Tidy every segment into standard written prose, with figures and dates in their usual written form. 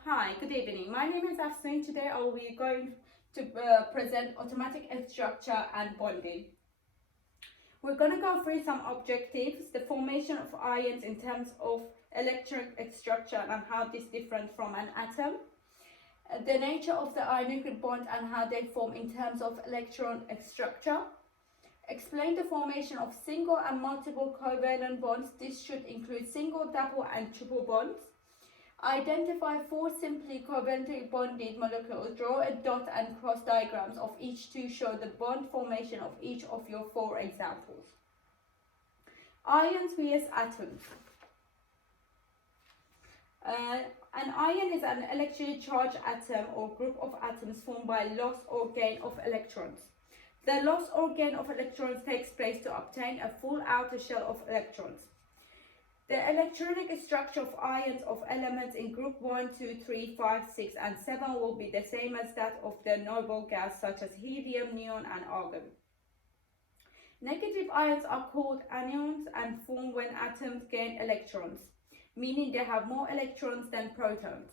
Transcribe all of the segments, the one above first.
Hi, good evening. My name is Asmin. Today I will be going to present automatic structure and bonding. We're going to go through some objectives, the formation of ions in terms of electronic structure and how this is different from an atom, the nature of the ionic bond and how they form in terms of electron structure, explain the formation of single and multiple covalent bonds. This should include single, double and triple bonds. Identify 4 simply covalently bonded molecules. Draw a dot and cross diagrams of each to show the bond formation of each of your 4 examples. Ions vs atoms. An ion is an electrically charged atom or group of atoms formed by loss or gain of electrons. The loss or gain of electrons takes place to obtain a full outer shell of electrons. The electronic structure of ions of elements in group 1, 2, 3, 5, 6 and 7 will be the same as that of the noble gas such as helium, neon and argon. Negative ions are called anions and form when atoms gain electrons, meaning they have more electrons than protons.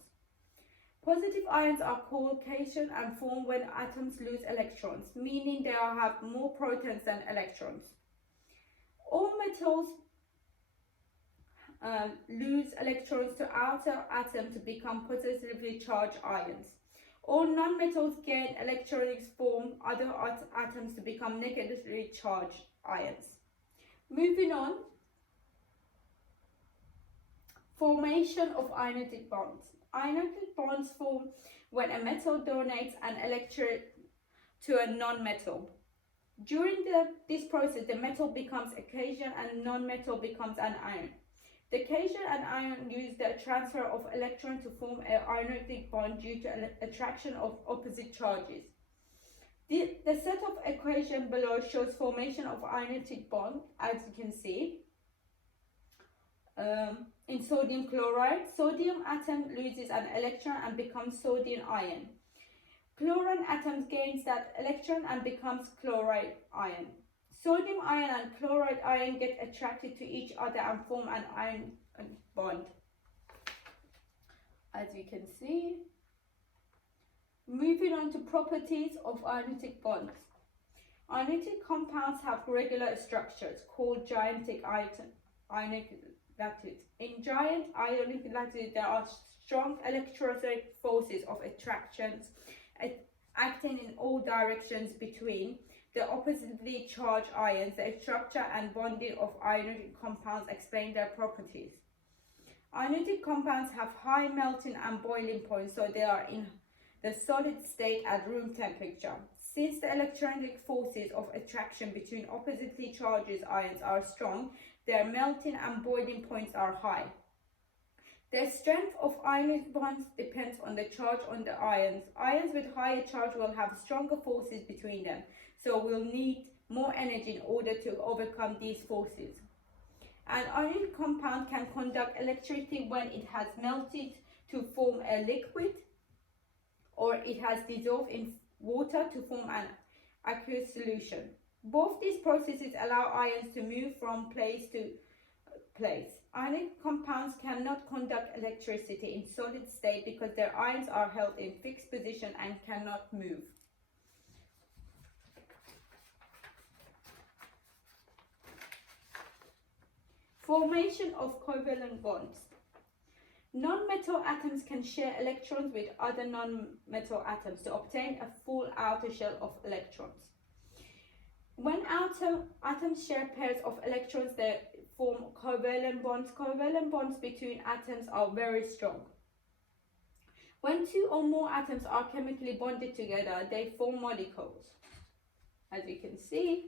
Positive ions are called cation and form when atoms lose electrons, meaning they have more protons than electrons. All metals lose electrons to outer atom to become positively charged ions. All non-metals gain electrons form other atoms to become negatively charged ions. Moving on, formation of ionic bonds. Ionic bonds form when a metal donates an electron to a non-metal. During this process, the metal becomes a cation and non-metal becomes an ion. The cation and ion use the transfer of electrons to form an ionic bond due to attraction of opposite charges. The set of equations below shows formation of ionic bond, as you can see. In sodium chloride, sodium atom loses an electron and becomes sodium ion. Chlorine atom gains that electron and becomes chloride ion. Sodium ion and chloride ion get attracted to each other and form an ion bond, as you can see. Moving on to properties of ionic bonds. Ionic compounds have regular structures called gigantic ionic lattices. In giant ionic lattices, there are strong electrostatic forces of attractions acting in all directions between the oppositely charged ions. The structure and bonding of ionic compounds explain their properties. Ionic compounds have high melting and boiling points, so they are in the solid state at room temperature. Since the electronic forces of attraction between oppositely charged ions are strong, their melting and boiling points are high. The strength of ionic bonds depends on the charge on the ions. Ions with higher charge will have stronger forces between them, so we'll need more energy in order to overcome these forces. An ionic compound can conduct electricity when it has melted to form a liquid, or it has dissolved in water to form an aqueous solution. Both these processes allow ions to move from place to place. Ionic compounds cannot conduct electricity in solid state because their ions are held in fixed position and cannot move. Formation of covalent bonds. Non-metal atoms can share electrons with other non-metal atoms to obtain a full outer shell of electrons. When atoms share pairs of electrons, they form covalent bonds. Covalent bonds between atoms are very strong. When 2 or more atoms are chemically bonded together, they form molecules. As you can see,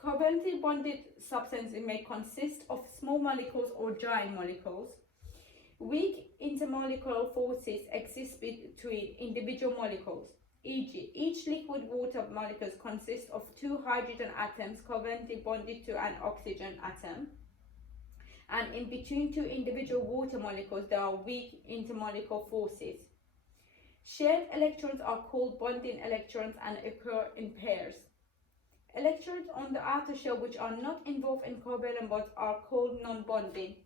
covalently bonded substances may consist of small molecules or giant molecules. Weak intermolecular forces exist between individual molecules. E.g., each liquid water molecule consists of 2 hydrogen atoms covalently bonded to an oxygen atom. And in between 2 individual water molecules, there are weak intermolecular forces. Shared electrons are called bonding electrons and occur in pairs. Electrons on the outer shell which are not involved in covalent bonds are called non-bonding.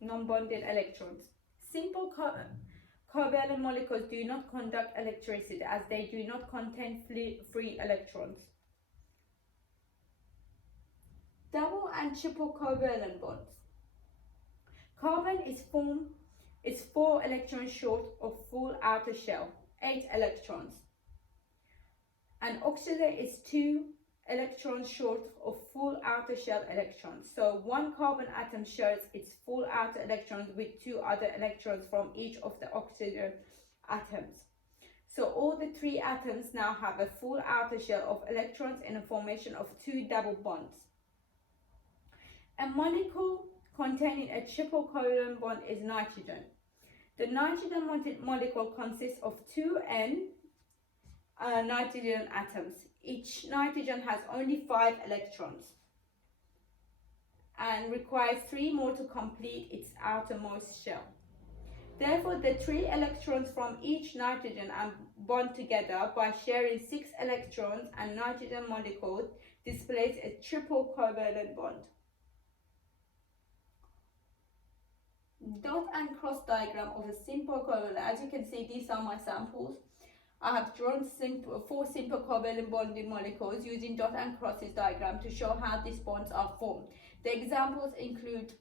non-bonded electrons. Simple covalent molecules do not conduct electricity as they do not contain free electrons. Double and triple covalent bonds. Carbon is 4 electrons short of full outer shell, 8 electrons. And oxygen is 2 electrons short of full outer shell electrons. So one carbon atom shares its full outer electrons with 2 other electrons from each of the oxygen atoms. So all the 3 atoms now have a full outer shell of electrons in a formation of 2 double bonds. A molecule containing a triple covalent bond is nitrogen. The nitrogen molecule consists of 2 nitrogen atoms. Each nitrogen has only 5 electrons and requires 3 more to complete its outermost shell. Therefore, the 3 electrons from each nitrogen bond together by sharing 6 electrons, and nitrogen molecule displays a triple covalent bond. Dot and cross diagram of a simple covalent. As you can see, these are my samples. I have drawn 4 simple covalent bonding molecules using dot and crosses diagram to show how these bonds are formed. The examples include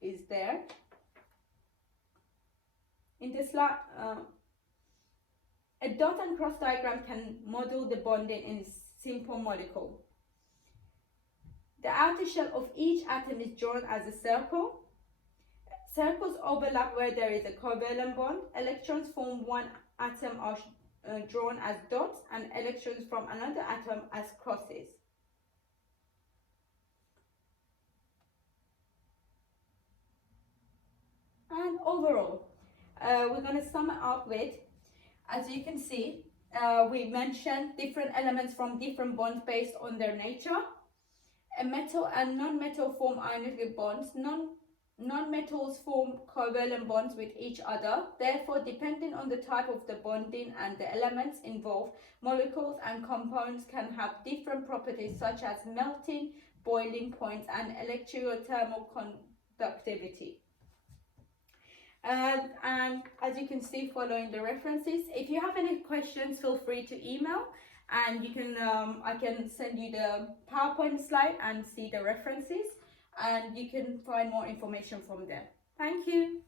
in the slide. A dot and cross diagram can model the bonding in a simple molecule. The outer shell of each atom is drawn as a circle. Circles overlap where there is a covalent bond. Electrons from one atom are drawn as dots, and electrons from another atom as crosses. And overall, we're going to sum it up with, as you can see, we mentioned different elements from different bonds based on their nature. A metal and non-metal form ionic bonds. Non-metals form covalent bonds with each other. Therefore, depending on the type of the bonding and the elements involved, molecules and compounds can have different properties such as melting, boiling points, and electrothermal conductivity. And as you can see following the references, if you have any questions, feel free to email, and you can I can send you the PowerPoint slide and see the references, and you can find more information from there. Thank you.